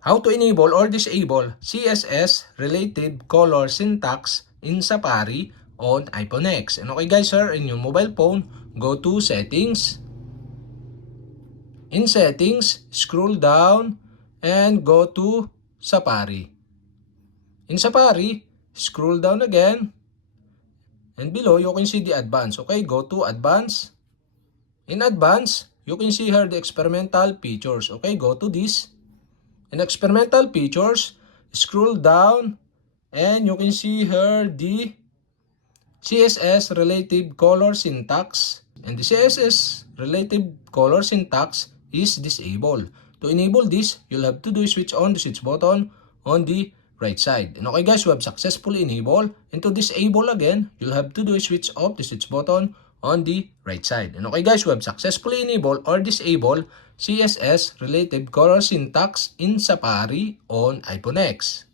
How to enable or disable CSS related color syntax in Safari on iPhone X. And okay guys, sir, in your mobile phone, go to settings. In settings, scroll down and go to Safari. In Safari, scroll down again. And below, you can see the advanced. Okay, go to advanced. In advanced, you can see here the experimental features. Okay, go to this. In experimental features, scroll down and you can see here the CSS relative color syntax. And the CSS relative color syntax is disabled. To enable this, you'll have to do switch on the switch button on the right side. And okay guys, we have successfully enabled. And to disable again, you'll have to do switch off the switch button on the right side. And okay guys, we have successfully enabled or disabled CSS relative color syntax in Safari on iPhone X.